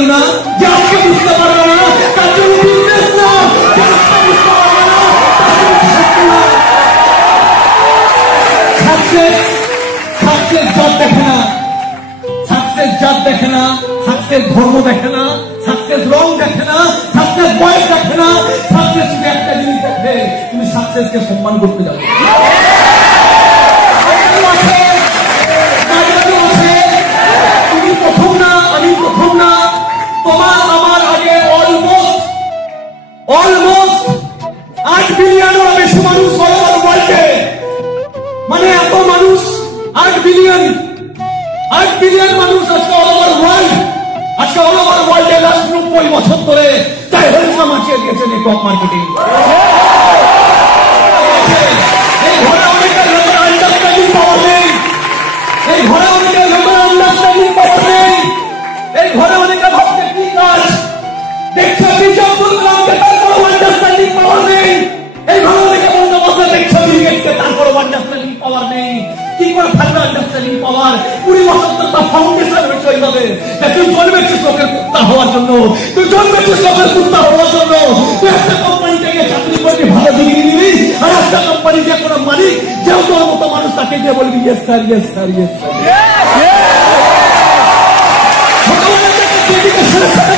গেল না যে আজকে বুঝতে পারবে না তার জন্য বিজনেস না, যে আজকে বুঝতে পারবে না সাকসেস জাত দেখে না, সাকসেস জাত দেখে না, সাকসেস ধর্ম দেখে না, সাকসেস রং দেখে না, সাকসেস বয়স দেখে না, সাকসেস শুধু একটা জিনিস দেখে তুমি সাকসেসকে সম্মান করতে যাবে। তুমি প্রথম না, আমি প্রথম না, তোমার আমার আগে অলমোস্ট 8 বিলিয়নেরও বেশি মানুষ অল ওভার ওয়ার্ল্ডে, মানে এত মানুষ 8 বিলিয়ন মানুষ আজকে অল ওভার ওয়ার্ল্ড, আজকে অল ওভার ওয়ার্ল্ডে লাস্ট 90 বছর ধরে তাই হরিষা মাছিয়ে দিয়েছে নেটওয়ার্ক মার্কেটিং। এই ঘরে অনেকের লোকের আন্ডারস্ট্যান্ডিং পাওয়ার নেই, এই ঘরে অনেকের লোকের আন্ডারস্ট্যান্ডিং পাওয়ার নেই, এই ঘরে অনেকের ভাবছে কি কাজ দেখছে বিজয় আব্দুল কালামকে, তারপরও আন্ডারস্ট্যান্ডিং পাওয়ার নেই, এই ঘরে অনেকে বন্ধ বসে দেখছে বিল গেটসকে, তারপরও আন্ডারস্ট্যান্ডিং পাওয়ার নেই। কি করে থাকবে আন্ডারস্ট্যান্ডিং পাওয়ার? 20 বছর তো তার ফাউন্ডেশন হয়েছে এইভাবে, তুই জন্মেছিস লোকের কুত্তা হওয়ার জন্য, তুই জন্মেছিস লোকের কুত্তা হওয়ার জন্য, তুই একটা কোম্পানি থেকে চাকরি করবি, ভালো ডিগ্রি নিবি, আর একটা কোম্পানি যে কোনো মালিক যেও তোর মতো মানুষ তাকে দিয়ে বলবি yes sir, yes sir, yes sir.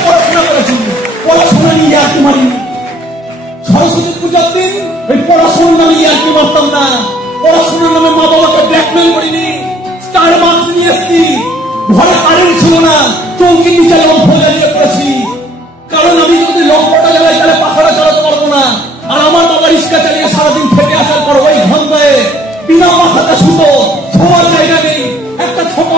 পড়াশোনা করেছি, পড়াশোনা নিয়ে আর কি মারি, সরস্বতী পূজার দিন ওই পড়াশোনার নামে আর কি মারতাম না, পড়াশোনার নামে মা বাবাকে ব্ল্যাকমেল করিনি, স্টার মার্কস নিয়ে এসছি, ঘরে কারেন্ট ছিল না, চৌকি নিচে লম্ফ জ্বালিয়ে পড়েছি, কারণ আমি যদি লম্ফটা জ্বালাই তাহলে পাখাটা চালাতে পারবো না, আর আমার বাবা রিক্সা চালিয়ে সারাদিন খেটে আসার পর ওই ঘন্টায় বিনা পাখাতে শুতো, শোয়ার জায়গা নেই, একটা ছোট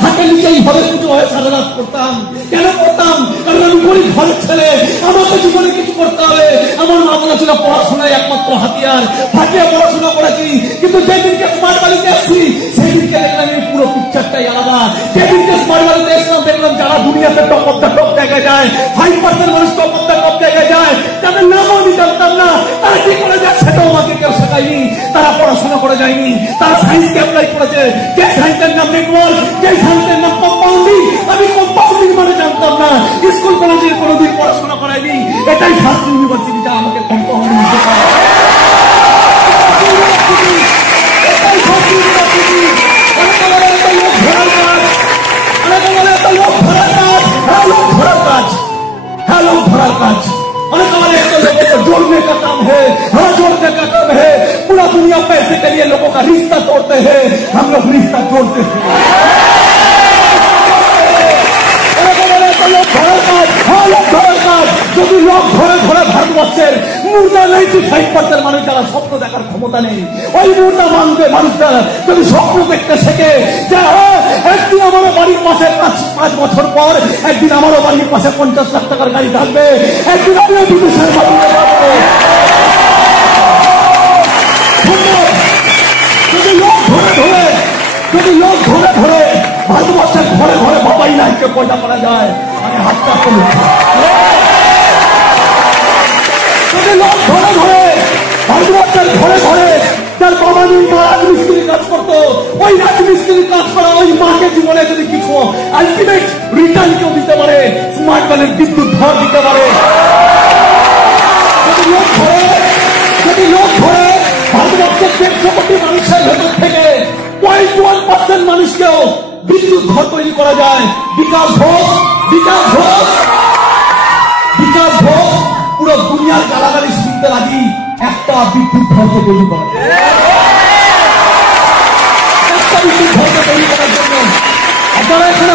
খাটের নিচেই ঘরে পুজো হয়ে সারা রাত করতাম। কেন করতাম? কারণ আমি গরিব ঘরের ছেলে, আমাকে জীবনে কিছু করতে হবে। আমার মা বলেছিল পড়াশোনায় একমাত্র হাতিয়ার, ফাটিয়ে পড়াশোনা করেছি, কিন্তু যেদিনকে স্মার্ট বাড়িতে আসছি সেদিনকে দেখলাম এই পুরো পিকচারটাই আলাদা। যেদিনকে স্মার্ট বাড়িতে এসলাম দেখলাম যারা দুনিয়াতে টপ অফ দ্য টপ জায়গায় যায়, 5% মানুষ টপ অফ দ্য টপ জায়গায় যায়, তাদের নামও আমি জানতাম না, তারা কি করে যায় সেটাও আমাকে কেউ শেখায়নি, তারা পড়াশোনা করে যায়নি, তারা সায়েন্সকে অ্যাপ্লাই করেছে, যে সায়েন্সের নাম নেটওয়ার্ক, যে সায়েন্সের নাম কম্পাউন্ডিং, আমি কম্পাউন্ডিং মানে জানতাম না, স্কুল কলেজে কোনোদিন পড়াশোনা করায়নি, এটাই শাস্ত্রী ইউনিভার্সিটিটা আমাকে কম্পাউন্ডিং শেখায়। এটাই শাস্ত্রী ইউনিভার্সিটি। অনেকে বলে এটা লোক ধরার কাজ, অনেকে বলে এটা লোক ধরার কাজ, হ্যাঁ লোক ধরার কাজ, হ্যাঁ লোক ধরার কাজ, অনেকে বলে এটা लोगों को जोड़ने का काम है, हाँ जोड़ने का काम है, पूरा दुनिया पैसे के लिए लोगों का रिश्ता तोड़ते हैं, हम लोग रिश्ता जोड़ते हैं। যদি লোক ধরে ধরে ভারতবর্ষের মুর্দা 95% মানুষ যারা স্বপ্ন দেখার ক্ষমতা নেই, ওই মুর্দা মানুষরা যদি স্বপ্ন দেখতে শেখে যে একদিন আমারও বাড়ির পাশে 5 বছর পর একদিন আমারও বাড়ির পাশে 50 লাখ টাকার গাড়ি থাকবে, একদিন আমিও বিদেশের বাড়িতে থাকবো। যদি লোক ধরে ধরে ভারতবর্ষের ঘরে ঘরে বাবাই লাইফকে পয়সা করা যায়, আমি হাতটা করি। যদি লোক ধরে ধরে ভারতবর্ষের ঘরে ঘরে যার বাবা নেই মা রাজমিস্ত্রির কাজ করতো, ওই রাজমিস্ত্রির কাজ করা ওই মাকে জীবনে যদি কিছু আলটিমেট রিটার্ন কেউ দিতে পারে, স্মার্ট প্যানেল বিদ্যুৎ ঘর দিতে পারে, যদি লোক ধরে ভারতবর্ষের 150 কোটি মানুষের ভেতর থেকে 0.1% মানুষকেও বিদ্যুৎ ঘর তৈরি করা যায়, বিকাশ ঘোষ পুরো দুনিয়ার গালাগালি শুনতে রাজি একটা বিদ্যুৎ ঘরকে তৈরি করে, একটা বিদ্যুৎ ঘরকে তৈরি করার জন্য আপনারা এখানে